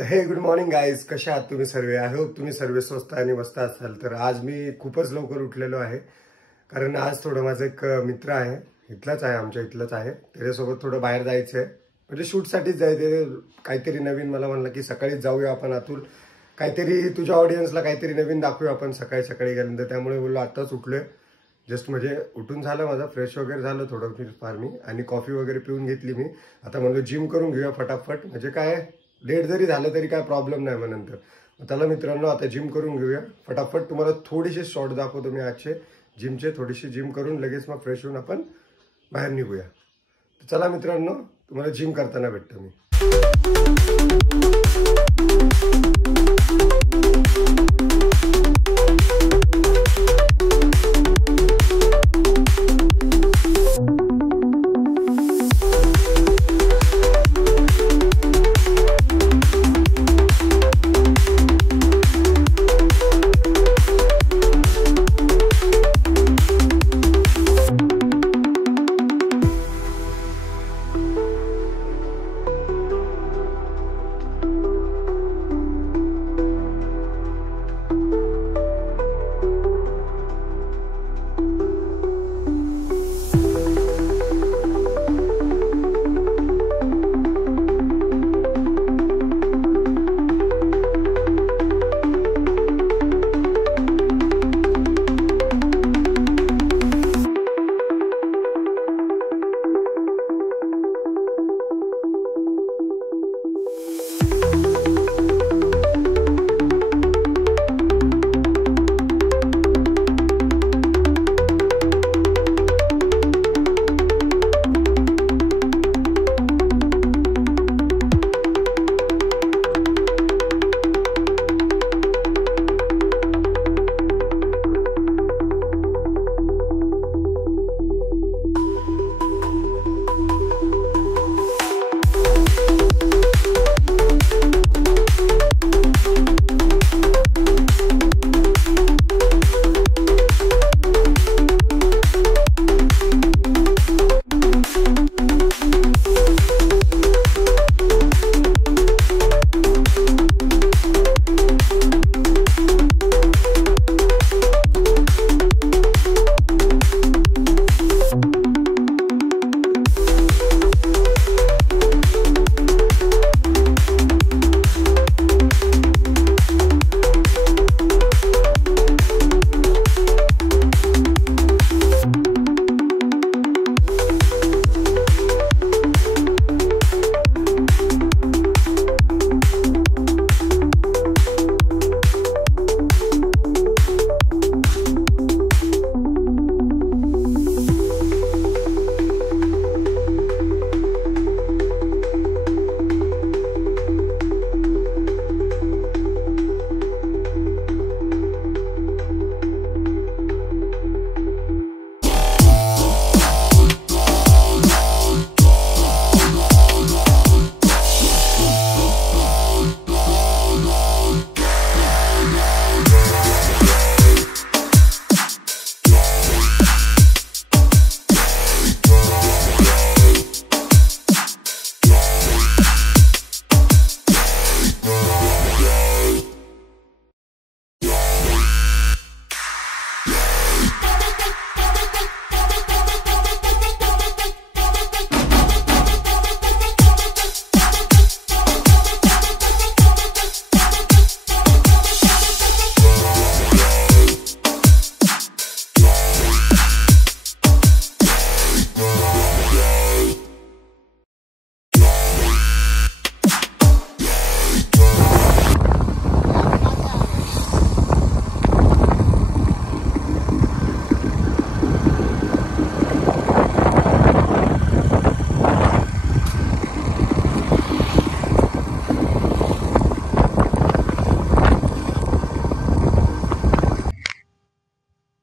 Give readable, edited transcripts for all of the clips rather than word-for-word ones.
हे good morning guys, कशा आहात तुम्ही सर्व? आय होप तुम्ही सर्व स्वस्त आणि मस्त असाल. तर आज मी खूपच लवकर उठलेलो आहे, कारण आज थोडं माझं एक मित्र आहे, इथलाच आहे, आमच्या इथलाच आहे, त्याच्यासोबत थोडं बाहेर जायचं आहे. म्हणजे शूटसाठीच जायचं, काहीतरी नवीन. मला म्हणलं की सकाळीच जाऊया आपण, अतुल काहीतरी तुझ्या ऑडियन्सला काहीतरी नवीन दाखवूया आपण सकाळी सकाळी गेल्यानंतर. त्यामुळे बोललो आत्ताच उठलोय, जस्ट म्हणजे उठून झालं माझं, फ्रेश वगैरे झालं थोडं फार मी, आणि कॉफी वगैरे पिऊन घेतली मी. आता म्हणलो जिम करून घेऊया फटाफट, म्हणजे काय लेट जरी झालं तरी काय प्रॉब्लेम नाही. मग नंतर त्याला मित्रांनो आता जिम करून घेऊया फटाफट. तुम्हाला थोडीशी शॉर्ट दाखवतो मी आजचे जिमचे. थोडीशी जिम करून लगेच मग फ्रेश होऊन आपण बाहेर निघूया. तर चला मित्रांनो, तुम्हाला जिम करताना भेटतो मी.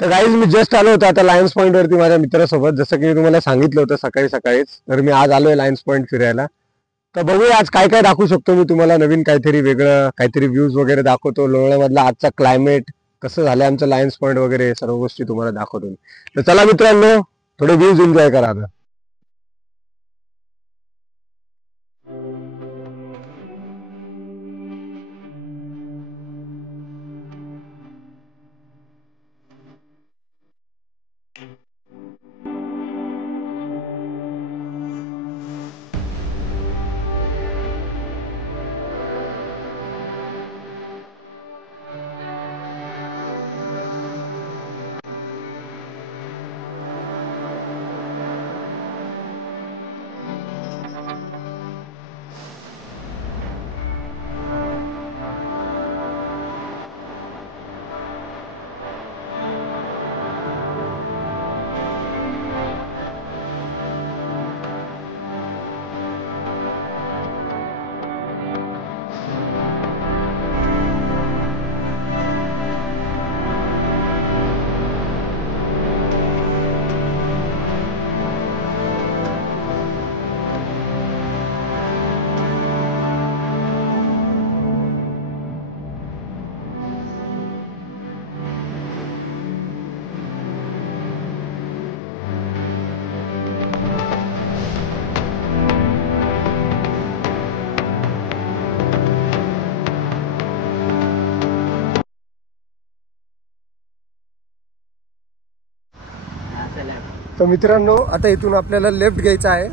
तर गाईज मी जस्ट आलो होतो आता लायन्स पॉईंट वरती माझ्या मित्रासोबत, जसं की मी तुम्हाला सांगितलं होतं सकाळी सकाळीच. तर मी आज आलोय लायन्स पॉईंट फिरायला. तर बघूया आज काय काय दाखवू शकतो मी तुम्हाला, नवीन काहीतरी वेगळं, काहीतरी व्ह्यूज वगैरे दाखवतो. लोणावळ्यामधला आजचा क्लायमेट कसं झालंय, आमचं लायन्स पॉईंट वगैरे सर्व गोष्टी तुम्हाला दाखवतो. तर चला मित्रांनो, थोडे व्ह्यूज एन्जॉय करा आता. तर मित्रांनो आता इथून आपल्याला लेफ्ट घ्यायचा आहे.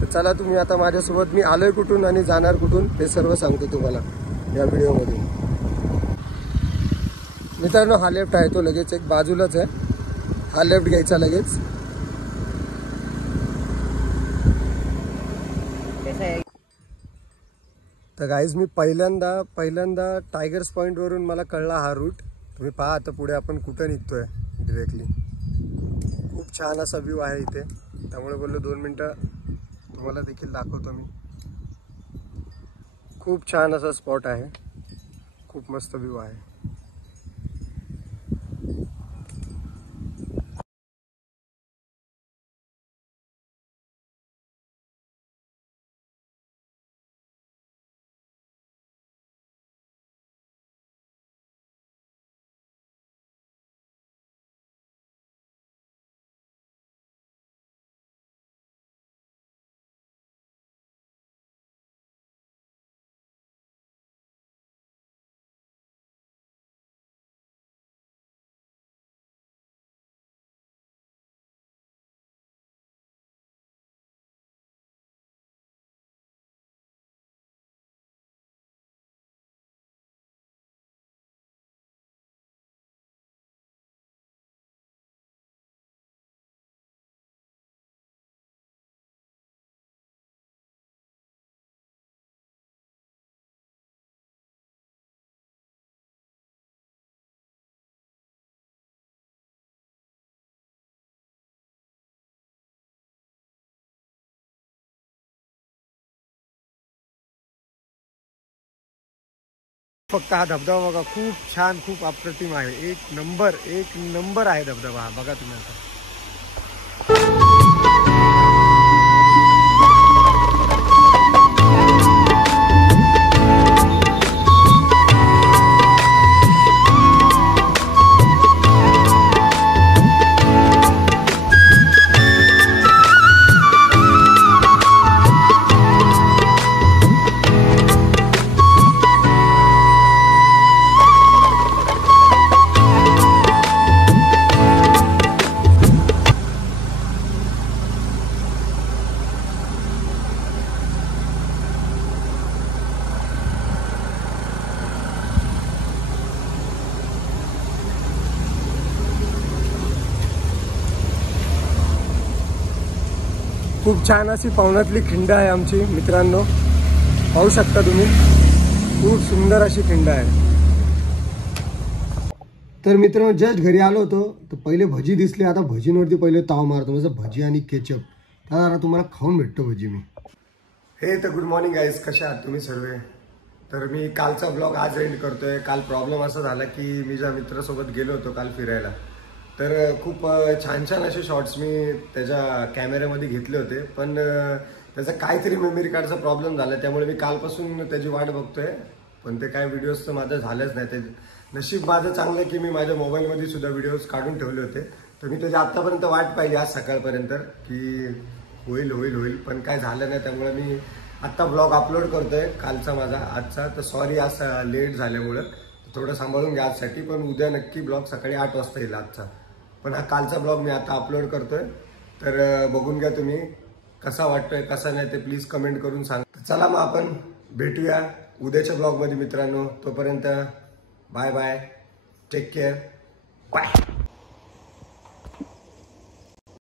तर चला तुम्ही आता माझ्यासोबत, मी आलोय कुठून आणि जाणार कुठून हे सर्व सांगतो तुम्हाला या व्हिडिओमध्ये. मित्रांनो हा लेफ्ट आहे तो लगेच एक बाजूलाच आहे, हा लेफ्ट घ्यायचा लगेच. तर गाईज मी पहिल्यांदा टायगर्स पॉईंट वरून मला कळला हा रूट. तुम्ही पहा आता पुढे आपण कुठं निघतोय डिरेक्टली. खूप छान असा व्ह्यू आहे इथे, त्यामुळे बोललो 2 मिनटं तुम्हाला देखील दाखवतो मी. खूप छान असा स्पॉट आहे, खूप मस्त व्ह्यू आहे. फक्त हा धबधबा बघा, खूप छान, खूप अप्रतिम आहे. एक नंबर आहे धबधबा हा. बघा तुम्ही आता. खूप छान अशी पावनातली खिंड आहे आमची मित्रांनो, पाहू शकता तुम्ही. खूप सुंदर अशी खिंड आहे. तर मित्रांनो जस्ट घरी आलो होतो तर पहिले भजी दिसली. आता भजींवरती पहिले ताव मारतो, म्हणजे भजी आणि केचप. तर तुम्हाला खाऊन भेटतो भजी मी. हे तर गुड मॉर्निंग गाईज, कसे आहात तुम्ही सर्व. तर मी कालचा ब्लॉग आज एंड करतोय. काल प्रॉब्लेम असा झाला की मी ज्या मित्रासोबत गेलो होतो काल फिरायला, तर खूप छान छान असे शॉट्स मी त्याच्या कॅमेऱ्यामध्ये घेतले होते, पण त्याचा काहीतरी मेमरी कार्डचा प्रॉब्लेम झाला. त्यामुळे मी कालपासून त्याची वाट बघतोय, पण ते काय व्हिडिओज तर माझं झालंच नाही. ते नशीब माझं चांगलं की मी माझ्या मोबाईलमध्ये सुद्धा व्हिडिओज काढून ठेवले होते. तर मी त्याची आत्तापर्यंत वाट पाहिली आज सकाळपर्यंत की होईल, पण काय झालं नाही. त्यामुळे मी आत्ता ब्लॉग अपलोड करतोय कालचा माझा आजचा. तर सॉरी आज लेट झाल्यामुळं, थोडं सांभाळून घ्या आजसाठी. पण उद्या नक्की ब्लॉग सकाळी 8 वाजता येईल आजचा. पण हा कालचा ब्लॉग मी आता अपलोड करतोय, तर बघून घ्या तुम्ही. कसा वाटतोय कसा नाही ते प्लीज कमेंट करून सांगा. चला मग आपण भेटूया उद्याच्या ब्लॉगमध्ये मित्रांनो. तोपर्यंत bye bye, take care, bye.